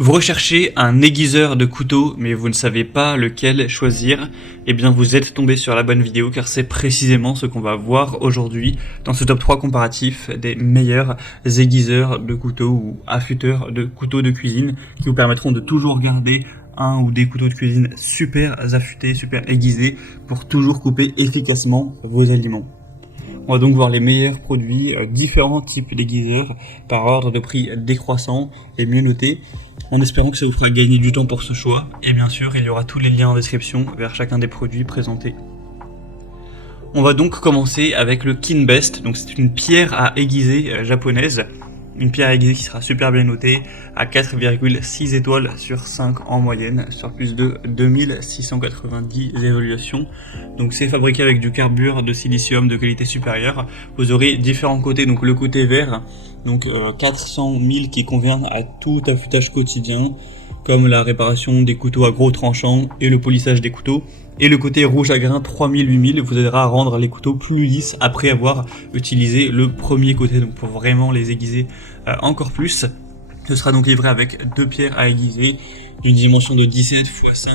Vous recherchez un aiguiseur de couteau, mais vous ne savez pas lequel choisir, eh bien vous êtes tombé sur la bonne vidéo car c'est précisément ce qu'on va voir aujourd'hui dans ce top 3 comparatif des meilleurs aiguiseurs de couteau ou affûteurs de couteaux de cuisine qui vous permettront de toujours garder un ou des couteaux de cuisine super affûtés, super aiguisés pour toujours couper efficacement vos aliments. On va donc voir les meilleurs produits, différents types d'aiguiseurs par ordre de prix décroissant et mieux notés, en espérant que ça vous fera gagner du temps pour ce choix. Et bien sûr, il y aura tous les liens en description vers chacun des produits présentés. On va donc commencer avec le Kinbest. Donc c'est une pierre à aiguiser japonaise. Une pierre aiguisée qui sera super bien notée à 4,6 étoiles sur 5 en moyenne, sur plus de 2690 évaluations. Donc c'est fabriqué avec du carbure de silicium de qualité supérieure. Vous aurez différents côtés, donc le côté vert, donc 400 000 qui convient à tout affûtage quotidien, comme la réparation des couteaux à gros tranchants et le polissage des couteaux. Et le côté rouge à grain 3000-8000 vous aidera à rendre les couteaux plus lisses après avoir utilisé le premier côté, donc pour vraiment les aiguiser encore plus. Ce sera donc livré avec deux pierres à aiguiser d'une dimension de 17 x 5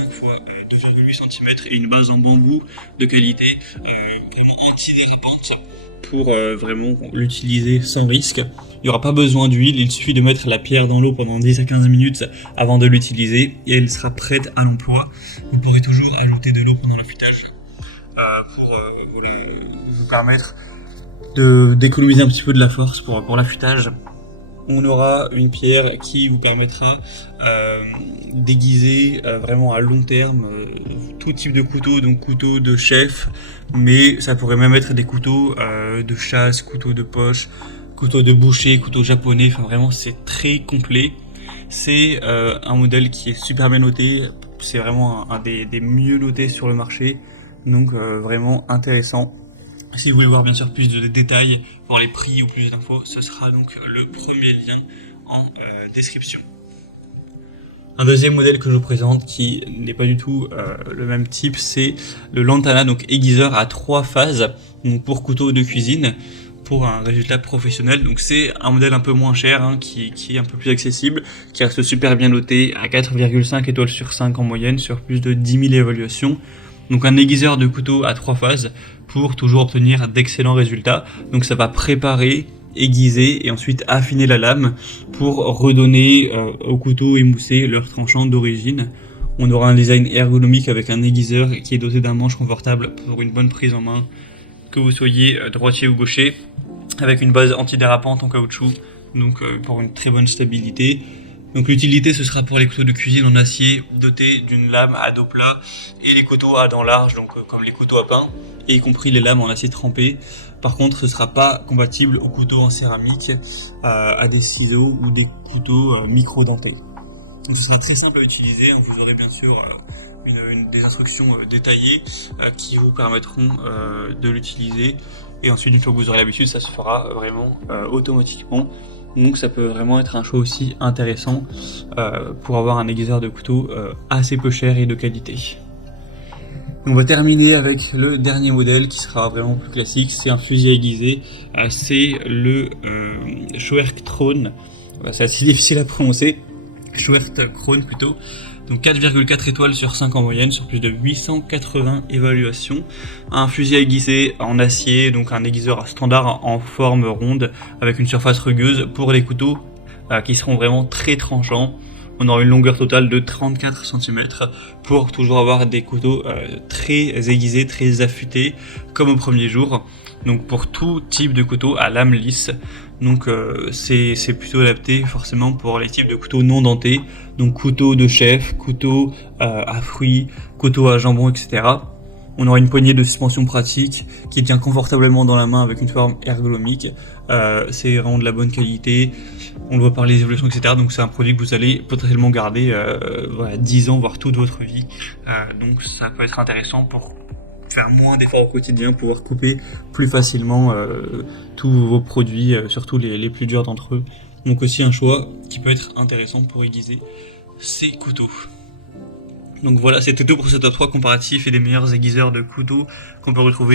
x 2,8 cm et une base en bambou de qualité vraiment antidérapante pour vraiment l'utiliser sans risque. Il n'y aura pas besoin d'huile, il suffit de mettre la pierre dans l'eau pendant 10 à 15 minutes avant de l'utiliser et elle sera prête à l'emploi. Vous pourrez toujours ajouter de l'eau pendant l'affûtage pour vous permettre d'économiser un petit peu de la force pour l'affûtage. On aura une pierre qui vous permettra d'aiguiser vraiment à long terme tout type de couteau, donc couteau de chef, mais ça pourrait même être des couteaux de chasse, couteaux de poche, couteau de boucher, couteau japonais, enfin vraiment c'est très complet. C'est un modèle qui est super bien noté, c'est vraiment un des mieux notés sur le marché, donc vraiment intéressant. Si vous voulez voir bien sûr plus de détails, voir les prix ou plus d'infos, ce sera donc le premier lien en description. Un deuxième modèle que je vous présente qui n'est pas du tout le même type, c'est le Lantana, donc aiguiseur à 3 phases, donc pour couteau de cuisine, pour un résultat professionnel. Donc c'est un modèle un peu moins cher, qui est un peu plus accessible, qui reste super bien noté à 4,5 étoiles sur 5 en moyenne, sur plus de 10 000 évaluations. Donc un aiguiseur de couteau à 3 phases pour toujours obtenir d'excellents résultats. Donc ça va préparer, aiguiser et ensuite affiner la lame pour redonner au couteau émoussé leur tranchant d'origine. On aura un design ergonomique avec un aiguiseur qui est doté d'un manche confortable pour une bonne prise en main, que vous soyez droitier ou gaucher, avec une base antidérapante en caoutchouc, donc pour une très bonne stabilité. Donc l'utilité ce sera pour les couteaux de cuisine en acier dotés d'une lame à dos plat et les couteaux à dents larges, donc comme les couteaux à pain, et y compris les lames en acier trempé. Par contre ce ne sera pas compatible aux couteaux en céramique, à des ciseaux ou des couteaux micro-dentés. Donc ce sera très simple à utiliser, vous aurez bien sûr des instructions détaillées qui vous permettront de l'utiliser, et ensuite une fois que vous aurez l'habitude ça se fera vraiment automatiquement. Donc ça peut vraiment être un choix aussi intéressant pour avoir un aiguiseur de couteau assez peu cher et de qualité. On va terminer avec le dernier modèle qui sera vraiment plus classique, c'est un fusil aiguisé, c'est le Schwertkrone, c'est assez difficile à prononcer, Schwertkrone plutôt. Donc 4,4 étoiles sur 5 en moyenne, sur plus de 880 évaluations. Un fusil aiguisé en acier, donc un aiguiseur standard en forme ronde, avec une surface rugueuse pour les couteaux qui seront vraiment très tranchants. On aura une longueur totale de 34 cm pour toujours avoir des couteaux très aiguisés, très affûtés, comme au premier jour. Donc pour tout type de couteau à lame lisse. Donc c'est plutôt adapté forcément pour les types de couteaux non dentés, donc couteau de chef, couteau à fruits, couteau à jambon, etc. On aura une poignée de suspension pratique qui tient confortablement dans la main avec une forme ergonomique. C'est vraiment de la bonne qualité, on le voit par les évolutions, etc. Donc c'est un produit que vous allez potentiellement garder 10 ans, voire toute votre vie. Donc ça peut être intéressant pour faire moins d'efforts au quotidien, pouvoir couper plus facilement tous vos produits, surtout les plus durs d'entre eux. Donc aussi un choix qui peut être intéressant pour aiguiser ces couteaux. Donc voilà, c'était tout pour ce top 3 comparatif et des meilleurs aiguiseurs de couteaux qu'on peut retrouver